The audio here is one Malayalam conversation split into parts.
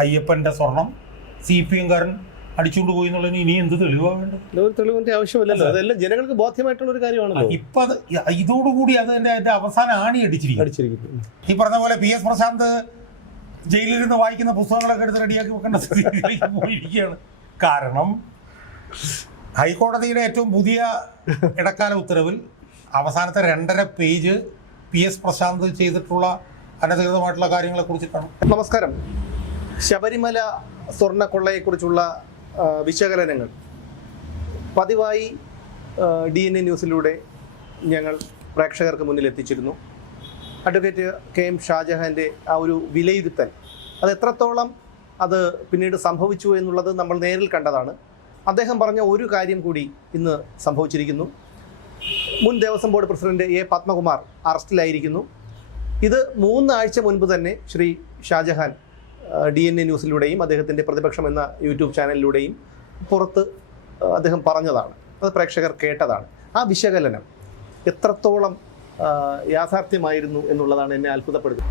അയ്യപ്പൻ്റെ സ്വർണം CPM-കാരൻ അടിച്ചുകൊണ്ട് പോയി എന്നുള്ളതിന് ഇനി എന്ത് തെളിവാണ് വേണ്ടത്? ഒരു തെളിവിന്റെ ആവശ്യമില്ലല്ലോ, അതെല്ലാം ജനങ്ങൾക്ക് ബോധ്യമായിട്ടുള്ള ഒരു കാര്യമാണല്ലോ. ഇപ്പൊ ഇതോടുകൂടി അതിന്റെ അവസാനം ആണി അടിച്ചിരിക്കുന്നു. ഈ പറഞ്ഞ പോലെ PS പ്രശാന്ത് ജയിലിലിരുന്ന് വായിക്കുന്ന പുസ്തകങ്ങളൊക്കെ എടുത്ത് റെഡിയാക്കി വെക്കേണ്ട സ്ഥിതിയിലേക്ക് പോയിരിക്കുകയാണ്. കാരണം ഹൈക്കോടതിയുടെ ഏറ്റവും പുതിയ ഇടക്കാല ഉത്തരവിൽ അവസാനത്തെ 2.5 പേജ് PS പ്രശാന്ത് ചെയ്തിട്ടുള്ള അനധികൃതമായിട്ടുള്ള കാര്യങ്ങളെ കുറിച്ചിട്ടാണ്. നമസ്കാരം. ശബരിമല സ്വർണ്ണക്കൊള്ളയെക്കുറിച്ചുള്ള വിശകലനങ്ങൾ പതിവായി DNA ന്യൂസിലൂടെ ഞങ്ങൾ പ്രേക്ഷകർക്ക് മുന്നിൽ എത്തിച്ചിരുന്നു. അഡ്വക്കേറ്റ് KM ഷാജഹാൻ്റെ ആ ഒരു വിലയിരുത്തൽ, അത് എത്രത്തോളം അത് പിന്നീട് സംഭവിച്ചു എന്നുള്ളത് നമ്മൾ നേരിൽ കണ്ടതാണ്. അദ്ദേഹം പറഞ്ഞ ഒരു കാര്യം കൂടി ഇന്ന് സംഭവിച്ചിരിക്കുന്നു. മുൻ Devaswom board president A. Padmakumar അറസ്റ്റിലായിരിക്കുന്നു. ഇത് 3 ആഴ്ച മുൻപ് തന്നെ ശ്രീ ഷാജഹാൻ DNA ന്യൂസിലൂടെയും അദ്ദേഹത്തിൻ്റെ പ്രതിപക്ഷം എന്ന യൂട്യൂബ് ചാനലിലൂടെയും പുറത്ത് അദ്ദേഹം പറഞ്ഞതാണ്. അത് പ്രേക്ഷകർ കേട്ടതാണ്. ആ വിശകലനം എത്രത്തോളം യാഥാർത്ഥ്യമായിരുന്നു എന്നുള്ളതാണ് എന്നെ അത്ഭുതപ്പെടുന്നത്.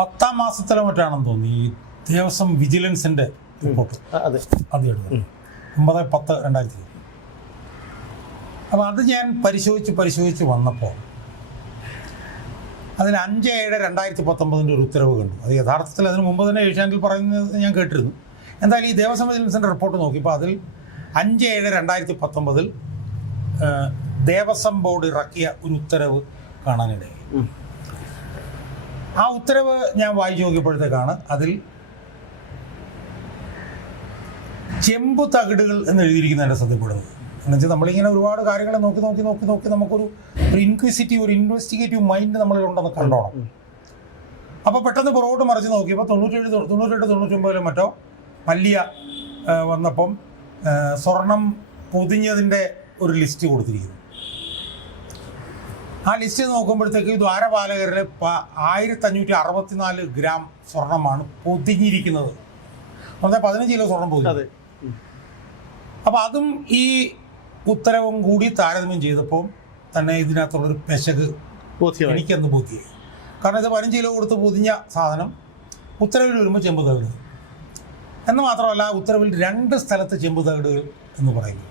10-ാം മാസത്തിലോ മറ്റാണെന്ന് തോന്നി ഈ ദേവസ്വം വിജിലൻസിൻ്റെ റിപ്പോർട്ട്. അതെ, അത് എടുത്തു 9/10/2020. അപ്പോൾ അത് ഞാൻ പരിശോധിച്ച് വന്നപ്പോൾ അതിൽ 5/7/2019 ഒരു ഉത്തരവ് കണ്ടു. അത് യഥാർത്ഥത്തിൽ അതിന് മുമ്പ് തന്നെ ഏഷ്യാനെറ്റിൽ പറയുന്നത് ഞാൻ കേട്ടിരുന്നു. എന്തായാലും ഈ ദേവസ്വം വിജിലൻസിൻ്റെ റിപ്പോർട്ട് നോക്കിയപ്പോൾ അതിൽ 5/7/2019 ദേവസ്വം ബോർഡ് ഇറക്കിയ ഒരു ഉത്തരവ് കാണാനിടയായി. ആ ഉത്തരവ് ഞാൻ വായിച്ചു നോക്കിയപ്പോഴത്തേക്കാണ് അതിൽ ചെമ്പു തകിടുകൾ എന്ന് എഴുതിയിരിക്കുന്നതിൻ്റെ ശ്രദ്ധപ്പെടുന്നത്. എന്നുവെച്ചാൽ നമ്മളിങ്ങനെ ഒരുപാട് കാര്യങ്ങൾ നോക്കി നമുക്കൊരു ഇൻക്വിസിറ്റീവ്, ഒരു ഇൻവെസ്റ്റിഗേറ്റീവ് മൈൻഡ് നമ്മളിലുണ്ടെന്ന് കണ്ടോണം. അപ്പോൾ പെട്ടെന്ന് പുറകോട്ട് മറിച്ച് നോക്കിയപ്പോൾ 98-99 മറ്റോ മല്യ വന്നപ്പം സ്വർണം പൊതിഞ്ഞതിൻ്റെ ഒരു ലിസ്റ്റ് കൊടുത്തിരിക്കുന്നു. ആ ലിസ്റ്റ് നോക്കുമ്പോഴത്തേക്ക് ദ്വാരപാലകരിൽ 1564 ഗ്രാം സ്വർണമാണ് പൊതിഞ്ഞിരിക്കുന്നത്. 15 കിലോ സ്വർണം പൊതിഞ്ഞത്. അപ്പോൾ അതും ഈ ഉത്തരവും കൂടി താരതമ്യം ചെയ്തപ്പോൾ തന്നെ ഇതിനകത്തുള്ളൊരു പെശക് എനിക്കെന്ന് ബോധ്യമായി. കാരണം ഇത് 15 കിലോ കൊടുത്ത് പൊതിഞ്ഞ സാധനം ഉത്തരവിൽ വരുമ്പോൾ ചെമ്പ് തകിട് എന്ന് മാത്രമല്ല, ഉത്തരവിൽ 2 സ്ഥലത്ത് ചെമ്പ് തകിടുകൾ എന്ന് പറയുന്നു.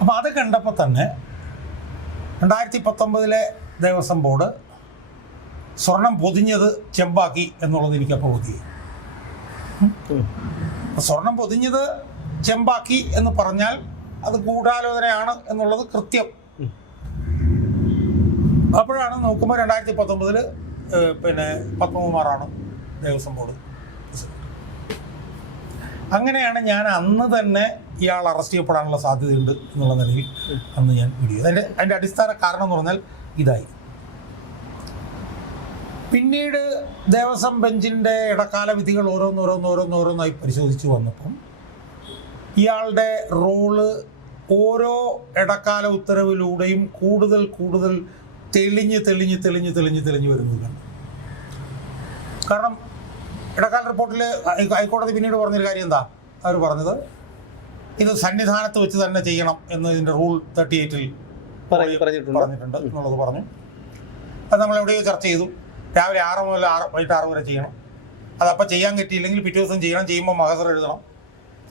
അപ്പോൾ അത് കണ്ടപ്പോൾ തന്നെ 2019 ദേവസ്വം ബോർഡ് സ്വർണം പൊതിഞ്ഞത് ചെമ്പാക്കി എന്നുള്ളത് എനിക്കപ്പോൾ ബോധ്യമായി. സ്വർണം പൊതിഞ്ഞത് ചെമ്പാക്കി എന്ന് പറഞ്ഞാൽ അത് ഗൂഢാലോചനയാണ് എന്നുള്ളത് കൃത്യം. അപ്പോഴാണ് നോക്കുമ്പോൾ 2019 പിന്നെ പത്മകുമാറാണ് ദേവസ്വം ബോർഡ് പ്രസിഡന്റ്. അങ്ങനെയാണ് ഞാൻ അന്ന് തന്നെ ഇയാൾ അറസ്റ്റ് ചെയ്യപ്പെടാനുള്ള സാധ്യതയുണ്ട് എന്നുള്ള നിലയിൽ അന്ന് ഞാൻ വീഡിയോ. അതിൻ്റെ അടിസ്ഥാന കാരണം എന്ന് പറഞ്ഞാൽ ഇതായി. പിന്നീട് ദേവസ്വം ബെഞ്ചിൻ്റെ ഇടക്കാല വിധികൾ ഓരോന്നോരോന്നായി പരിശോധിച്ച് വന്നപ്പം ഇയാളുടെ റോള് ഓരോ ഇടക്കാല ഉത്തരവിലൂടെയും കൂടുതൽ തെളിഞ്ഞ് വരുന്നത് കണ്ടു. കാരണം ഇടക്കാല റിപ്പോർട്ടിൽ ഹൈക്കോടതി പിന്നീട് പറഞ്ഞൊരു കാര്യം എന്താ അവർ പറഞ്ഞത്, ഇത് സന്നിധാനത്ത് വെച്ച് തന്നെ ചെയ്യണം എന്ന് ഇതിൻ്റെ റൂൾ 38 പറഞ്ഞിട്ടുണ്ട് എന്നുള്ളത് പറഞ്ഞു. അത് നമ്മൾ എവിടെയോ ചർച്ച ചെയ്തു. രാവിലെ 6 മുതൽ വൈകിട്ട് 6 വരെ ചെയ്യണം. അതപ്പോൾ ചെയ്യാൻ പറ്റിയില്ലെങ്കിൽ പിറ്റേ ദിവസം ചെയ്യണം. ചെയ്യുമ്പോൾ മഹസർ എഴുതണം.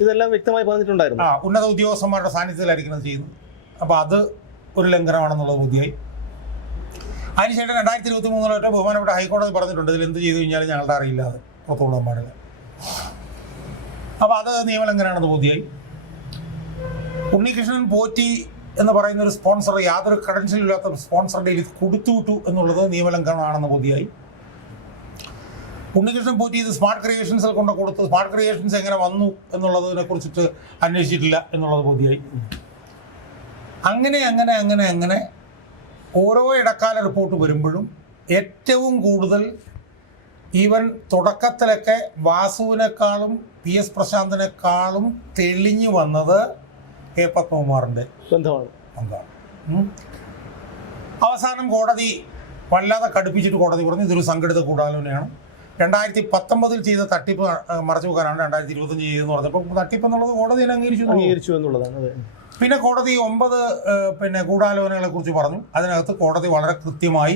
ഇതെല്ലാം വ്യക്തമായി പറഞ്ഞിട്ടുണ്ടായിരുന്നു. ഉന്നത ഉദ്യോഗസ്ഥന്മാരുടെ സാന്നിധ്യത്തിലായിരിക്കും അത് ചെയ്യുന്നത്. അപ്പോൾ അത് ഒരു ലംഘനമാണെന്നുള്ളത് ബുദ്ധിയായി. അതിനുശേഷം 2023 ബഹുമാനപ്പെട്ട ഹൈക്കോടതി പറഞ്ഞിട്ടുണ്ട് ഇതിൽ എന്ത് ചെയ്തു കഴിഞ്ഞാലും ഞങ്ങളുടെ അറിയില്ലാതെ പുറത്തുകൊള്ളാൻ പാടില്ല. അപ്പോൾ അത് നിയമലംഘനമാണെന്ന് ബോധ്യമായി. ഉണ്ണികൃഷ്ണൻ പോറ്റി എന്ന് പറയുന്ന ഒരു സ്പോൺസർ, യാതൊരു ക്രെഡൻഷ്യലും ഇല്ലാത്ത സ്പോൺസറുടെ ഇത് കൊടുത്തുവിട്ടു എന്നുള്ളത് നിയമലംഘനമാണെന്ന് ബോധ്യമായി. ഉണ്ണികൃഷ്ണൻ പോറ്റി ഇത് സ്മാർട്ട് ക്രിയേഷൻസിൽ കൊണ്ട് കൊടുത്ത് സ്മാർട്ട് ക്രിയേഷൻസ് എങ്ങനെ വന്നു എന്നുള്ളതിനെ കുറിച്ചിട്ട് അന്വേഷിച്ചിട്ടില്ല എന്നുള്ളത് ബോധ്യമായി. അങ്ങനെ ഓരോ ഇടക്കാല റിപ്പോർട്ട് വരുമ്പോഴും ഏറ്റവും കൂടുതൽ ഈവൻ തുടക്കത്തിലൊക്കെ വാസുവിനേക്കാളും PS പ്രശാന്തിനേക്കാളും തെളിഞ്ഞു വന്നത് A. പത്മകുമാറിൻ്റെ ബന്ധമാണ്. അവസാനം കോടതി വല്ലാതെ കടുപ്പിച്ചിട്ട് കോടതി പറഞ്ഞു ഇതൊരു സംഘടിത ഗൂഢാലോചനയാണ്. 2019 ചെയ്ത തട്ടിപ്പ് മറച്ചു വെക്കാനാണ് 2025 ചെയ്തെന്ന് പറഞ്ഞപ്പോൾ തട്ടിപ്പ് എന്നുള്ളത് കോടതി അംഗീകരിച്ചു എന്നുള്ളതാണ്. പിന്നെ കോടതി 9 ഗൂഢാലോചനകളെ കുറിച്ച് പറഞ്ഞു. അതിനകത്ത് കോടതി വളരെ കൃത്യമായി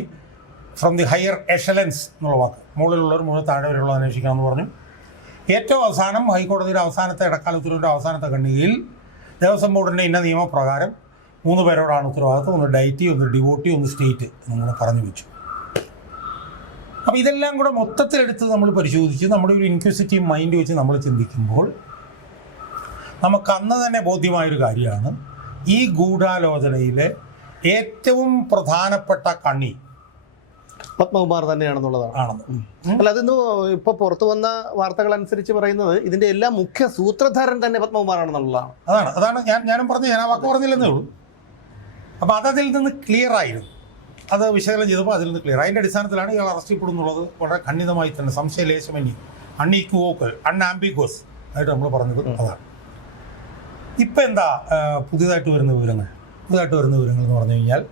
ഫ്രം ദി ഹയർ എഷലൻസ് എന്നുള്ള വാക്ക്, മുകളിലുള്ളവർ മുതൽ താഴെ വരെയുള്ള അന്വേഷിക്കാമെന്ന് പറഞ്ഞു. ഏറ്റവും അവസാനം ഹൈക്കോടതിയുടെ അവസാനത്തെ ഇടക്കാല ഉത്തരവിൻ്റെ അവസാനത്തെ ഖണ്ഡികയിൽ ദേവസ്വം ബോർഡിൻ്റെ ഇന്ന നിയമപ്രകാരം 3 പേരോടാണ് ഉത്തരവാദിത്വം, ഒന്ന് ഡയറ്റി, ഒന്ന് ഡിവോട്ടി, ഒന്ന് സ്റ്റേറ്റ് എന്നിങ്ങനെ പറഞ്ഞു വെച്ചു. അപ്പോൾ ഇതെല്ലാം കൂടെ മൊത്തത്തിലെടുത്ത് നമ്മൾ പരിശോധിച്ച് നമ്മുടെ ഒരു ഇൻക്വിസിറ്റീവ് മൈൻഡ് വെച്ച് നമ്മൾ ചിന്തിക്കുമ്പോൾ നമുക്ക് അന്ന് തന്നെ ബോധ്യമായൊരു കാര്യമാണ്, ഈ ഗൂഢാലോചനയിലെ ഏറ്റവും പ്രധാനപ്പെട്ട കണ്ണി പത്മകുമാർ തന്നെയാണെന്നുള്ളതാണ്. അല്ല, അതിന്ന് ഇപ്പൊ പുറത്തു വന്ന വാർത്തകൾ അനുസരിച്ച് പറയുന്നത് ഇതിന്റെ എല്ലാ മുഖ്യ സൂത്രധാരൻ തന്നെ പത്മകുമാറാണെന്നുള്ളതാണ്. അതാണ് ഞാനും പറഞ്ഞു, ഞാൻ ആ വാക്ക് പറഞ്ഞില്ലെന്നേ ഉള്ളൂ. അപ്പോൾ അതിൽ നിന്ന് ക്ലിയർ ആയിരുന്നു, അത് വിശകലനം ചെയ്തപ്പോൾ അതിൽ നിന്ന് ക്ലിയർ. അതിൻ്റെ അടിസ്ഥാനത്തിലാണ് ഇയാൾ അറസ്റ്റ് ചെയ്യപ്പെടുന്നുള്ളത് വളരെ ഖണ്ഡിതമായി തന്നെ, സംശയലേശമന്യം, അൺഈക്വോക്കൽ, അൺആംബിഗ്വസ് ആയിട്ട് നമ്മൾ പറഞ്ഞത് അതാണ്. ഇപ്പം എന്താ പുതിയതായിട്ട് വരുന്ന വിവരങ്ങൾ എന്ന് പറഞ്ഞു കഴിഞ്ഞാൽ,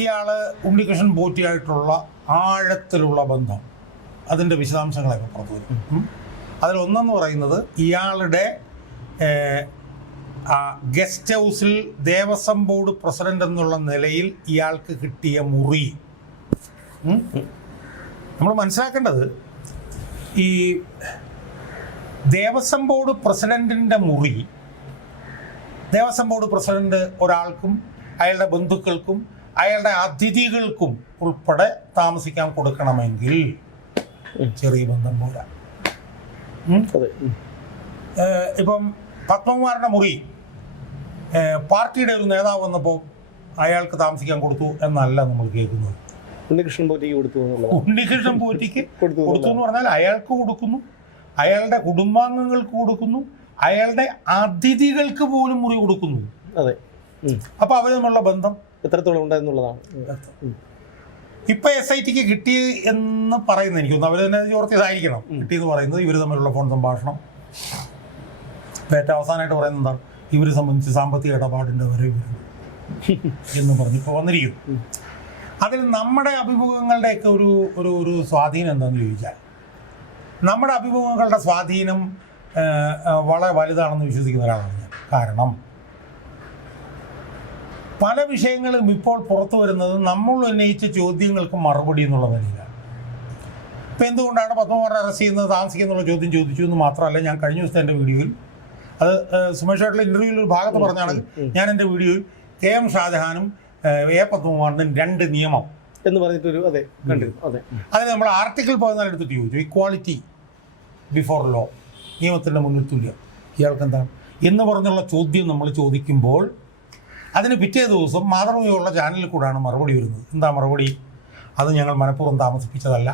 ഇയാൾ ഉണ്ണികൃഷ്ണൻ പോറ്റിയായിട്ടുള്ള ആഴത്തിലുള്ള ബന്ധം, അതിൻ്റെ വിശദാംശങ്ങളൊക്കെ പുറത്തു വരും. അതിലൊന്നെന്ന് പറയുന്നത് ഇയാളുടെ ഗസ്റ്റ് ഹൗസിൽ ദേവസ്വം ബോർഡ് പ്രസിഡന്റ് എന്നുള്ള നിലയിൽ ഇയാൾക്ക് കിട്ടിയ മുറി. നമ്മൾ മനസ്സിലാക്കേണ്ടത്, ഈ ദേവസ്വം ബോർഡ് പ്രസിഡന്റിൻ്റെ മുറി ദേവസ്വം ബോർഡ് പ്രസിഡന്റ് ഒരാൾക്കും അയാളുടെ ബന്ധുക്കൾക്കും അയാളുടെ അതിഥികൾക്കും ഉൾപ്പെടെ താമസിക്കാൻ കൊടുക്കണമെങ്കിൽ ചെറിയ ബന്ധം പോരാ. ഇപ്പം പത്മകുമാറിൻ്റെ മുറി പാർട്ടിയുടെ ഒരു നേതാവ് വന്നപ്പോൾ അയാൾക്ക് താമസിക്കാൻ കൊടുത്തു എന്നല്ല നമ്മൾ കേൾക്കുന്നത്. ഉണ്ണികൃഷ്ണൻ പോറ്റിക്ക് കൊടുത്തു എന്ന് പറഞ്ഞാൽ അയാൾക്ക് കൊടുക്കുന്നു, അയാളുടെ കുടുംബാംഗങ്ങൾക്ക് കൊടുക്കുന്നു, അയാളുടെ അതിഥികൾക്ക് പോലും മുറി കൊടുക്കുന്നു. അതെ. അപ്പോൾ അവർ തമ്മിലുള്ള ബന്ധം എത്രത്തോളം ഉണ്ടായെന്നുള്ളതാണ്. ഇപ്പൊ SITക്ക് കിട്ടി എന്ന് പറയുന്നത്, എനിക്കൊന്ന് അവർ തന്നെ ചോർത്തിയതായിരിക്കണം. കിട്ടിയെന്ന് പറയുന്നത് ഇവർ തമ്മിലുള്ള ഫോൺ സംഭാഷണം, ഏറ്റവും അവസാനമായിട്ട് പറയുന്നത് എന്താണ്, ഇവരെ സംബന്ധിച്ച് സാമ്പത്തിക ഇടപാടിൻ്റെ വരെ എന്ന് പറഞ്ഞിപ്പോൾ വന്നിരിക്കുന്നു. അതിൽ നമ്മുടെ അഭിമുഖങ്ങളുടെയൊക്കെ ഒരു സ്വാധീനം എന്താണെന്ന് ചോദിച്ചാൽ, നമ്മുടെ അഭിമുഖങ്ങളുടെ സ്വാധീനം വളരെ വലുതാണെന്ന് വിശ്വസിക്കുന്ന ഒരാളാണ് ഞാൻ. കാരണം പല വിഷയങ്ങളും ഇപ്പോൾ പുറത്തു വരുന്നത് നമ്മൾ ഉന്നയിച്ച ചോദ്യങ്ങൾക്ക് മറുപടി എന്നുള്ള നിലയിലാണ്. ഇപ്പം എന്തുകൊണ്ടാണ് പത്മകുമാറിനെ അറസ്റ്റ് ചെയ്യുന്നത്, താമസിക്കുന്നുള്ള ചോദ്യം ചോദിച്ചു എന്ന് മാത്രമല്ല, ഞാൻ കഴിഞ്ഞ ദിവസത്തെ എൻ്റെ വീഡിയോയിൽ, അത് സുമേഷായിട്ടുള്ള ഇൻ്റർവ്യൂവിൽ ഒരു ഭാഗത്ത് പറഞ്ഞാണ്, ഞാൻ എൻ്റെ വീഡിയോയിൽ KM ഷാജഹാനും പത്മകുമാറിനും 2 നിയമം എന്ന് പറഞ്ഞിട്ടൊരു അതിന് നമ്മൾ ആർട്ടിക്കിൾ 14 എടുത്തിട്ട് ചോദിച്ചു, ഇക്വാളിറ്റി ബിഫോർ ലോ, നിയമത്തിൻ്റെ മുന്നിൽ തുല്യം, ഇയാൾക്ക് എന്താണ് എന്ന് പറഞ്ഞുള്ള ചോദ്യം നമ്മൾ ചോദിക്കുമ്പോൾ അതിന് പിറ്റേ ദിവസം മാതൃഭൂമിയുള്ള ചാനലിൽ കൂടെയാണ് മറുപടി വരുന്നത്. എന്താ മറുപടി? അത് ഞങ്ങൾ മനഃപൂർവ്വം താമസിപ്പിച്ചതല്ല,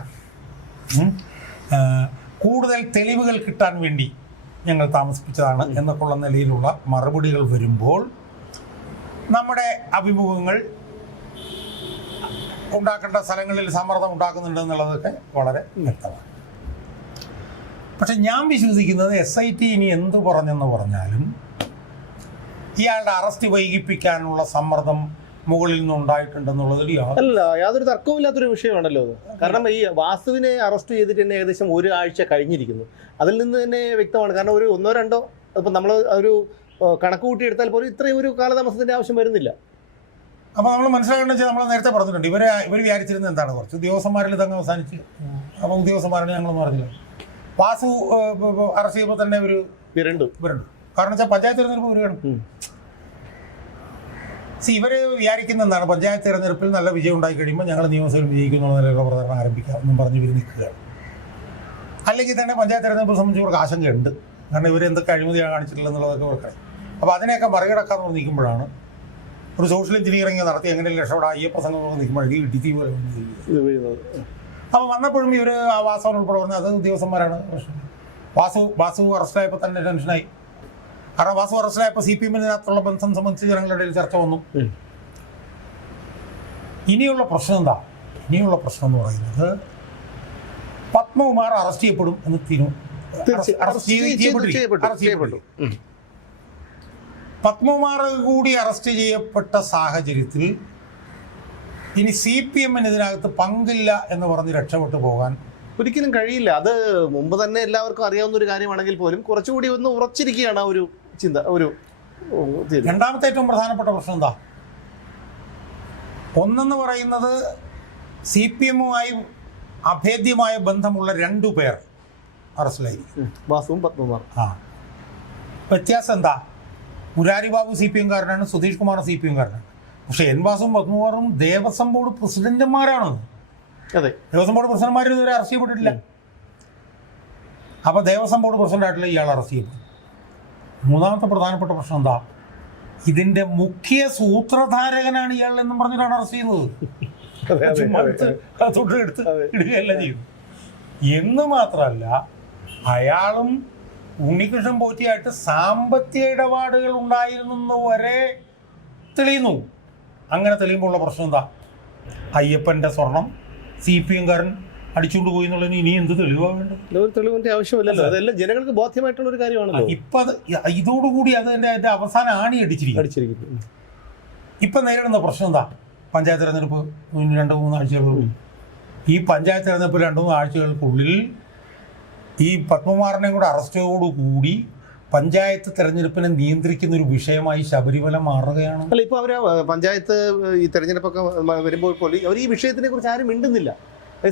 കൂടുതൽ തെളിവുകൾ കിട്ടാൻ വേണ്ടി ഞങ്ങൾ താമസിപ്പിച്ചതാണ് എന്നൊക്കെയുള്ള നിലയിലുള്ള മറുപടികൾ വരുമ്പോൾ നമ്മുടെ അഭിമുഖങ്ങൾ ഉണ്ടാക്കേണ്ട സ്ഥലങ്ങളിൽ സമ്മർദ്ദം ഉണ്ടാക്കുന്നുണ്ട് എന്നുള്ളതൊക്കെ വളരെ വ്യക്തമാണ്. പക്ഷെ ഞാൻ വിശ്വസിക്കുന്നത് SIT ഇനി എന്തു പറഞ്ഞെന്ന് പറഞ്ഞാലും ഇയാളുടെ അറസ്റ്റ് വൈകിപ്പിക്കാനുള്ള സമ്മർദ്ദം മുകളിൽ നിന്നുണ്ടായിട്ടുണ്ടെന്നുള്ളതിൽ യാതൊരു തർക്കവുമില്ലാത്തൊരു വിഷയമാണല്ലോ അത്. കാരണം ഈ വാസുവിനെ അറസ്റ്റ് ചെയ്തിട്ട് തന്നെ ഏകദേശം 1 ആഴ്ച കഴിഞ്ഞിരിക്കുന്നു. അതിൽ നിന്ന് തന്നെ വ്യക്തമാണ്. കാരണം ഒരു 1-2 ഇപ്പം നമ്മൾ ഒരു കണക്ക് കൂട്ടിയെടുത്താൽ പോലും ഇത്രയും ഒരു കാലതാമസത്തിൻ്റെ ആവശ്യം വരുന്നില്ല. അപ്പോൾ നമ്മൾ മനസ്സിലാക്കേണ്ടത് വെച്ചാൽ നമ്മൾ നേരത്തെ പറഞ്ഞിട്ടുണ്ട്, ഇവർ വിചാരിച്ചിരുന്നത് എന്താണ്, കുറച്ച് ഉദ്യോഗസ്ഥന്മാരിൽ ഇതങ്ങ് അവസാനിച്ച്, അപ്പോൾ ഉദ്യോഗസ്ഥന്മാരാണ് ഞങ്ങളൊന്നും പറഞ്ഞില്ല. വാസു അറസ്റ്റ് ചെയ്യുമ്പോൾ തന്നെ ഒരു വിരണ്ടു. കാരണം വെച്ചാൽ പഞ്ചായത്ത് തിരഞ്ഞെടുപ്പ് വരികയാണ്. ഇവർ വിചാരിക്കുന്ന എന്താണ്, പഞ്ചായത്ത് തിരഞ്ഞെടുപ്പിൽ നല്ല വിജയം ഉണ്ടായി കഴിയുമ്പോൾ ഞങ്ങൾ നിയമസഭയിൽ വിജയിക്കുന്ന നിലയിലുള്ള പ്രചരണം ആരംഭിക്കാം എന്നും പറഞ്ഞ് ഇവർ നിൽക്കുകയാണ്. അല്ലെങ്കിൽ തന്നെ പഞ്ചായത്ത് തിരഞ്ഞെടുപ്പ് സംബന്ധിച്ച് ഇവർക്ക് ആശങ്കയുണ്ട്. കാരണം ഇവർ എന്തൊക്കെ അഴിമതിയാണ് കാണിച്ചിട്ടില്ല എന്നുള്ളതൊക്കെ ഇവർക്കായി. അപ്പോൾ അതിനെയൊക്കെ മറികടക്കാന്ന് പറഞ്ഞ് നിൽക്കുമ്പോഴാണ് ഒരു സോഷ്യൽ എഞ്ചിനീയറിംഗ് നടത്തി എങ്ങനെയും രക്ഷപ്പെടാം അയ്യപ്പ സംഘം നിൽക്കുമ്പോഴേക്ക് ഇടിത്തി പോലെ വീഴുന്നത്. അപ്പോൾ വന്നപ്പോഴും ഇവർ ആ വാസവൻ ഉൾപ്പെടെ പറഞ്ഞാൽ അത് ഉദ്യോഗസ്ഥന്മാരാണ് പ്രശ്നം. വാസു അറസ്റ്റായപ്പോൾ തന്നെ ടെൻഷനായി. കാരണം വാസു അറസ്റ്റിലായപ്പോൾ CPM-നകത്തുള്ള ബന്ധം സംബന്ധിച്ച് ജനങ്ങളുടെ ഇടയിൽ ചർച്ച വന്നു. ഇനിയുള്ള പ്രശ്നം എന്താ? ഇനിയുള്ള പ്രശ്നം എന്ന് പറയുന്നത് പത്മകുമാർ അറസ്റ്റ് ചെയ്യപ്പെടും എന്ന് ചെയ്യപ്പെട്ടു. പത്മകുമാർ കൂടി അറസ്റ്റ് ചെയ്യപ്പെട്ട സാഹചര്യത്തിൽ ഇനി CPM-ന് ഇതിനകത്ത് പങ്കില്ല എന്ന് പറഞ്ഞ് രക്ഷപ്പെട്ടു പോകാൻ ഒരിക്കലും കഴിയില്ല. അത് മുമ്പ് തന്നെ എല്ലാവർക്കും അറിയാവുന്ന ഒരു കാര്യമാണെങ്കിൽ പോലും കുറച്ചുകൂടി ഒന്ന് ഉറച്ചിരിക്കുകയാണ് ആ ഒരു ചിന്ത. രണ്ടാമത്തെ ഏറ്റവും പ്രധാനപ്പെട്ട പ്രശ്നം എന്താ? ഒന്നെന്ന് പറയുന്നത് CPM-മായി അഭേദ്യമായ ബന്ധമുള്ള 2 പേർ അറസ്റ്റിലായിരിക്കും. വാസുവും പത്മകുമാർ. വ്യത്യാസം എന്താ? Murari Babu CPM കാരനാണ്, Sudheesh Kumar CPM കാരനാണ്. പക്ഷെ എൻ വാസുവും പത്മകുമാറും ദേവസ്വം ബോർഡ് പ്രസിഡന്റുമാരാണ്. അതെ, ദേവസ്വം ബോർഡ് പ്രസിഡന്റുമാർ ഇതുവരെ അറസ്റ്റ് ചെയ്യപ്പെട്ടിട്ടില്ല. അപ്പോൾ ദേവസ്വം ബോർഡ് പ്രസിഡന്റായിട്ടുള്ള ഇയാൾ അറസ്റ്റ് ചെയ്യപ്പെടും. മൂന്നാമത്തെ പ്രധാനപ്പെട്ട പ്രശ്നം എന്താ? ഇതിന്റെ മുഖ്യ സൂത്രധാരകനാണ് ഇയാൾ എന്നും പറഞ്ഞിട്ടാണ് അറസ്റ്റ് ചെയ്യുന്നത്. തൊട്ടെടുത്ത് ഇടുകയല്ല ചെയ്യുന്നത്. എന്ന് മാത്രമല്ല, അയാളും ഉണ്ണികൃഷ്ണൻ പോറ്റിയായിട്ട് സാമ്പത്തിക ഇടപാടുകൾ ഉണ്ടായിരുന്നെന്ന് വരെ തെളിയുന്നു. അങ്ങനെ തെളിയുമ്പോൾ ഉള്ള പ്രശ്നം എന്താ? അയ്യപ്പൻ്റെ സ്വർണം CPM കാരൻ അടിച്ചുകൊണ്ട് പോയി എന്നുള്ളതിന് ഇനി എന്ത് തെളിവാ വേണ്ടത്? ഒരു തെളിവിന്റെ ആവശ്യമില്ലല്ലോ, അതെല്ലാം ജനങ്ങൾക്ക് ബോധ്യമായിട്ടുള്ള ഒരു കാര്യമാണല്ലോ. ഇപ്പൊ ഇതോടുകൂടി അതിന്റെ അവസാനം ആണി അടിച്ചിരിക്കുന്നു. ഇപ്പൊ നേരിടുന്ന പ്രശ്നം എന്താ? പഞ്ചായത്ത് തെരഞ്ഞെടുപ്പ് 2-3 ആഴ്ചകൾ. ഈ പഞ്ചായത്ത് തെരഞ്ഞെടുപ്പ് 2-3 ആഴ്ചകൾക്കുള്ളിൽ ഈ പത്മകുമാറിനെയും കൂടെ അറസ്റ്റോടുകൂടി പഞ്ചായത്ത് തെരഞ്ഞെടുപ്പിനെ നിയന്ത്രിക്കുന്ന ഒരു വിഷയമായി ശബരിമല മാറുകയാണ്. അല്ല, ഇപ്പൊ അവര് പഞ്ചായത്ത് ഈ തെരഞ്ഞെടുപ്പൊക്കെ വരുമ്പോൾ പോലും അവർ ഈ വിഷയത്തിനെ കുറിച്ച് ആരും മിണ്ടുന്നില്ല.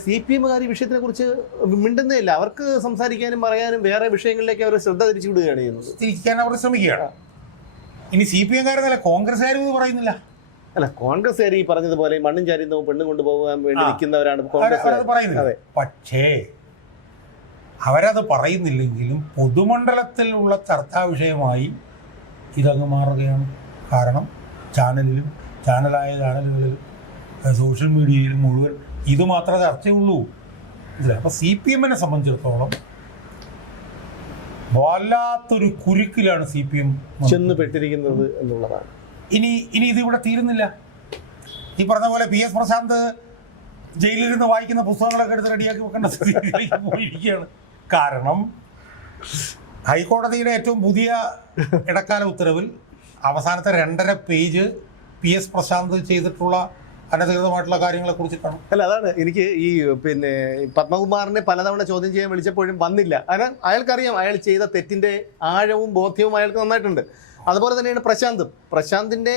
CPM-കാർ ഈ വിഷയത്തിനെ കുറിച്ച് മിണ്ടുന്നേ ഇല്ല. അവർക്ക് സംസാരിക്കാനും പറയാനും വേറെ വിഷയങ്ങളിലേക്ക് അവർ ശ്രദ്ധ തിരിച്ചു വിടുകയാണ് ചെയ്യുന്നത്. തിരിക്കാൻ അവർ ശ്രമിക്കുകയാണ്. ഇനി CPM-കാരെന്നല്ല, കോൺഗ്രസ്സുകാരും ഇത് പറയുന്നില്ല. അല്ല, കോൺഗ്രസ്സുകാർ ഈ പറഞ്ഞതുപോലെ മണ്ണും ചാരിയും പെണ്ണും കൊണ്ടുപോകാൻ വേണ്ടി നിൽക്കുന്നവരാണ് കോൺഗ്രസ് പറയുന്നത്. പക്ഷേ അവരത് പറയുന്നില്ലെങ്കിലും പൊതുമണ്ഡലത്തിലുള്ള ചർച്ചാ വിഷയമായി ഇതങ്ങ് മാറുകയാണ്. കാരണം ചാനലുകളിലും സോഷ്യൽ മീഡിയയിലും മുഴുവൻ ഇത് മാത്രമേ ചർച്ചയുള്ളൂ. അപ്പോൾ CPM-നെ സംബന്ധിച്ചിടത്തോളം വല്ലാത്തൊരു കുരുക്കിലാണ് CPM ചെന്ന് പെട്ടിരിക്കുന്നത് എന്നുള്ളതാണ്. ഇനി ഇതിവിടെ തീരുന്നില്ല. ഈ പറഞ്ഞ പോലെ PS പ്രശാന്ത് ജയിലിലിരുന്ന് വായിക്കുന്ന പുസ്തകങ്ങളൊക്കെ എടുത്ത് റെഡിയാക്കി വെക്കേണ്ട സ്ഥിതിയിലേക്ക് പോയിരിക്കുകയാണ്. കാരണം ഹൈക്കോടതിയുടെ ഏറ്റവും പുതിയ ഇടക്കാല ഉത്തരവിൽ അവസാനത്തെ 2.5 പേജ് PS പ്രശാന്ത് ചെയ്തിട്ടുള്ള അനധികൃതമായിട്ടുള്ള കാര്യങ്ങളെ കുറിച്ചിട്ടാണ്. അല്ല, അതാണ് എനിക്ക് ഈ പത്മകുമാറിനെ പലതവണ ചോദ്യം ചെയ്യാൻ വിളിച്ചപ്പോഴും വന്നില്ല. കാരണം അയാൾക്കറിയാം അയാൾ ചെയ്ത തെറ്റിന്റെ ആഴവും ബോധ്യവും അയാൾക്ക് നന്നായിട്ടുണ്ട്. അതുപോലെ തന്നെയാണ് പ്രശാന്തിന്റെ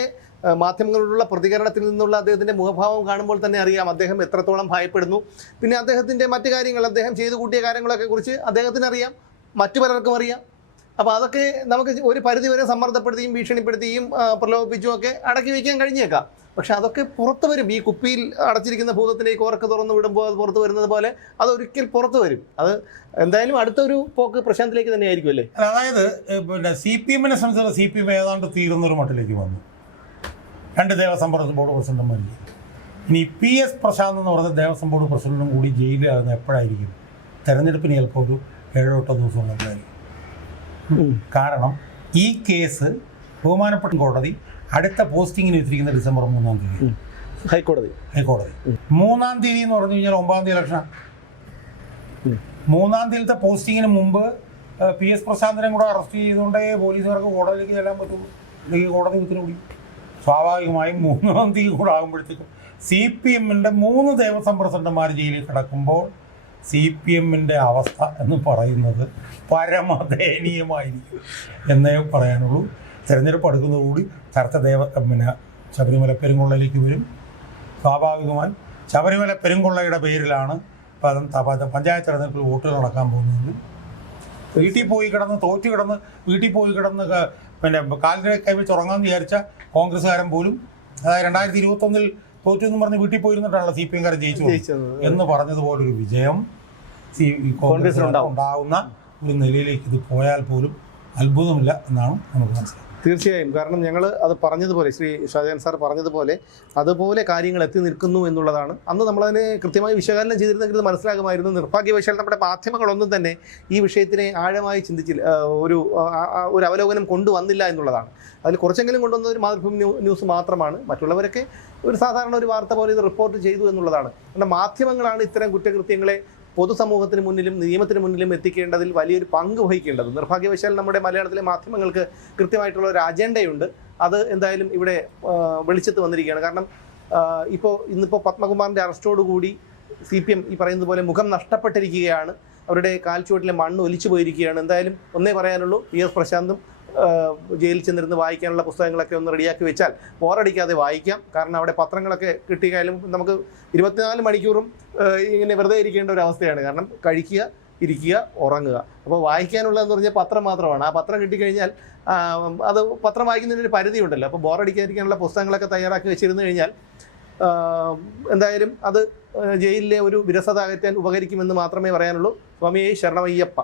മാധ്യമങ്ങളോടുള്ള പ്രതികരണത്തിൽ നിന്നുള്ള അദ്ദേഹത്തിന്റെ മുഖഭാവം കാണുമ്പോൾ തന്നെ അറിയാം അദ്ദേഹം എത്രത്തോളം ഭയപ്പെടുന്നു. പിന്നെ അദ്ദേഹത്തിന്റെ മറ്റു കാര്യങ്ങൾ, അദ്ദേഹം ചെയ്തു കൂട്ടിയ കാര്യങ്ങളൊക്കെ കുറിച്ച് അദ്ദേഹത്തിന് അറിയാം, മറ്റു പലർക്കും അറിയാം. അപ്പോൾ അതൊക്കെ നമുക്ക് ഒരു പരിധിവരെ സമ്മർദ്ദപ്പെടുത്തിയും ഭീഷണിപ്പെടുത്തിയും പ്രലോഭിപ്പിച്ചും ഒക്കെ അടക്കി വയ്ക്കാൻ കഴിഞ്ഞേക്കാം. പക്ഷെ അതൊക്കെ പുറത്തു വരും. ഈ കുപ്പിയിൽ അടച്ചിരിക്കുന്ന ഭൂതത്തിൻ്റെ കോറക്ക് തുറന്നു വിടുമ്പോൾ അത് പുറത്തു വരുന്നത് പോലെ അതൊരിക്കൽ പുറത്തു വരും. അത് എന്തായാലും അടുത്തൊരു പോക്ക് പ്രശാന്തിലേക്ക് തന്നെ ആയിരിക്കും അല്ലേ? അതായത് പിന്നെ CPM-നെ സംബന്ധിച്ചുള്ള CPM ഏതാണ്ട് തീരുന്നൊരു മട്ടിലേക്ക് വന്നു. 2 ദേവസ്വം ബോർഡ് പ്രസിഡന്റുമാരില്ല. ഇനി PS പ്രശാന്ത് എന്ന് പറഞ്ഞ ദേവസ്വം ബോർഡ് പ്രസിഡന്റും കൂടി ജയിലിലാകുന്ന എപ്പോഴായിരിക്കും? തെരഞ്ഞെടുപ്പിന് ചിലപ്പോൾ ഒരു 7-8 ദിവസം ഉണ്ടായിരിക്കും. കാരണം ഈ കേസ് ബഹുമാനപ്പെട്ട കോടതി അടുത്ത പോസ്റ്റിങ്ങിന് വെച്ചിരിക്കുന്ന ഡിസംബർ 3-ാം തീയതി. ഹൈക്കോടതി 3-ാം തീയതി എന്ന് പറഞ്ഞു കഴിഞ്ഞാൽ 9-ാം തീയതി ഇലക്ഷൻ. 3-ാം തീയതിയിലത്തെ പോസ്റ്റിങ്ങിന് മുമ്പ് PS പ്രശാന്തിനെ കൂടെ അറസ്റ്റ് ചെയ്തുകൊണ്ടേ പോലീസുകാർക്ക് കോടതിയിലേക്ക് ചെല്ലാൻ പറ്റുള്ളൂ. അല്ലെങ്കിൽ കോടതി ഉത്തരവ് സ്വാഭാവികമായും 3-ാം തീയതി കൂടെ ആകുമ്പോഴത്തേക്കും CPM-ന്റെ 3 ദേവസ്വം പ്രസിഡന്റുമാർ ജയിലിൽ കിടക്കുമ്പോൾ CPM-ന്റെ അവസ്ഥ എന്ന് പറയുന്നത് പരമദയനീയമായിരിക്കും എന്നേ പറയാനുള്ളൂ. തെരഞ്ഞെടുപ്പ് അടുക്കുന്നതുകൂടി ചർച്ച ശബരിമല പെരുങ്കൊള്ളയിലേക്ക് വരും. സ്വാഭാവികമായി ശബരിമല പെരുങ്കൊള്ളയുടെ പേരിലാണ് പഞ്ചായത്ത് തെരഞ്ഞെടുപ്പിൽ വോട്ടുകൾ നടക്കാൻ പോകുന്നത്. വീട്ടിൽ പോയി കിടന്ന് വീട്ടിൽ പോയി കിടന്ന് കാലിനെ കൈവച്ച് ഉറങ്ങാമെന്ന് വിചാരിച്ച കോൺഗ്രസ്സുകാരൻ പോലും, അതായത് 2021 തോറ്റു എന്ന് പറഞ്ഞ് വീട്ടിൽ പോയിരുന്നിട്ടാണല്ലോ CPM-കാരൻ ജയിച്ചു എന്ന് പറഞ്ഞതുപോലൊരു വിജയം കോൺഗ്രസ് ഉണ്ടാവുന്ന ഒരു നിലയിലേക്ക് ഇത് പോയാൽ പോലും അത്ഭുതമില്ല എന്നാണ് നമുക്ക് മനസ്സിലാക്കുന്നത്. തീർച്ചയായും. കാരണം ഞങ്ങൾ അത് പറഞ്ഞതുപോലെ, ശ്രീ ഷാജഹാൻ സാർ പറഞ്ഞതുപോലെ അതുപോലെ കാര്യങ്ങൾ എത്തി നിൽക്കുന്നു എന്നുള്ളതാണ്. അന്ന് നമ്മളതിനെ കൃത്യമായി വിശകലനം ചെയ്തിരുന്നെങ്കിൽ മനസ്സിലാകുമായിരുന്നു. നിർഭാഗ്യവശാൽ നമ്മുടെ മാധ്യമങ്ങളൊന്നും തന്നെ ഈ വിഷയത്തിനെ ആഴമായി ചിന്തിച്ചില്ല, ഒരു അവലോകനം കൊണ്ടുവന്നില്ല എന്നുള്ളതാണ്. അതിൽ കുറച്ചെങ്കിലും കൊണ്ടുവന്നത് മാതൃഭൂമി ന്യൂസ് മാത്രമാണ്. മറ്റുള്ളവരൊക്കെ ഒരു സാധാരണ ഒരു വാർത്ത പോലെ ഇത് റിപ്പോർട്ട് ചെയ്തു എന്നുള്ളതാണ്. കാരണം മാധ്യമങ്ങളാണ് ഇത്തരം കുറ്റകൃത്യങ്ങളെ പൊതുസമൂഹത്തിന് മുന്നിലും നിയമത്തിന് മുന്നിലും എത്തിക്കേണ്ടതിൽ വലിയൊരു പങ്ക് വഹിക്കേണ്ടത്. നിർഭാഗ്യവശാൽ നമ്മുടെ മലയാളത്തിലെ മാധ്യമങ്ങൾക്ക് കൃത്യമായിട്ടുള്ള ഒരു അജണ്ടയുണ്ട്. അത് എന്തായാലും ഇവിടെ വെളിച്ചത്ത് വന്നിരിക്കുകയാണ്. കാരണം ഇന്നിപ്പോൾ പത്മകുമാറിൻ്റെ അറസ്റ്റോടുകൂടി CPM ഈ പറയുന്നത് പോലെ മുഖം നഷ്ടപ്പെട്ടിരിക്കുകയാണ്. അവരുടെ കാൽച്ചുവട്ടിലെ മണ്ണ് ഒലിച്ചു പോയിരിക്കുകയാണ്. എന്തായാലും ഒന്നേ പറയാനുള്ളൂ, PS പ്രശാന്തും ജയിലിൽ ചെന്നിരുന്ന് വായിക്കാനുള്ള പുസ്തകങ്ങളൊക്കെ ഒന്ന് റെഡിയാക്കി വെച്ചാൽ ബോറടിക്കാതെ വായിക്കാം. കാരണം അവിടെ പത്രങ്ങളൊക്കെ കിട്ടിയാലും നമുക്ക് 24 മണിക്കൂറും ഇങ്ങനെ വെറുതെ ഇരിക്കേണ്ട ഒരു അവസ്ഥയാണ്. കാരണം കഴിക്കുക, ഇരിക്കുക, ഉറങ്ങുക. അപ്പോൾ വായിക്കാനുള്ളതെന്ന് പറഞ്ഞാൽ പത്രം മാത്രമാണ്. ആ പത്രം കിട്ടിക്കഴിഞ്ഞാൽ അത് പത്രം വായിക്കുന്നതിനൊരു പരിധി ഉണ്ടല്ലോ. അപ്പോൾ ബോറടിക്കാതിരിക്കാനുള്ള പുസ്തകങ്ങളൊക്കെ തയ്യാറാക്കി വെച്ചിരുന്നു കഴിഞ്ഞാൽ എന്തായാലും അത് ജയിലിലെ ഒരു വിരസത അകറ്റാൻ ഉപകരിക്കുമെന്ന് മാത്രമേ പറയാനുള്ളൂ. സ്വാമിയെ ശരണമയ്യപ്പ.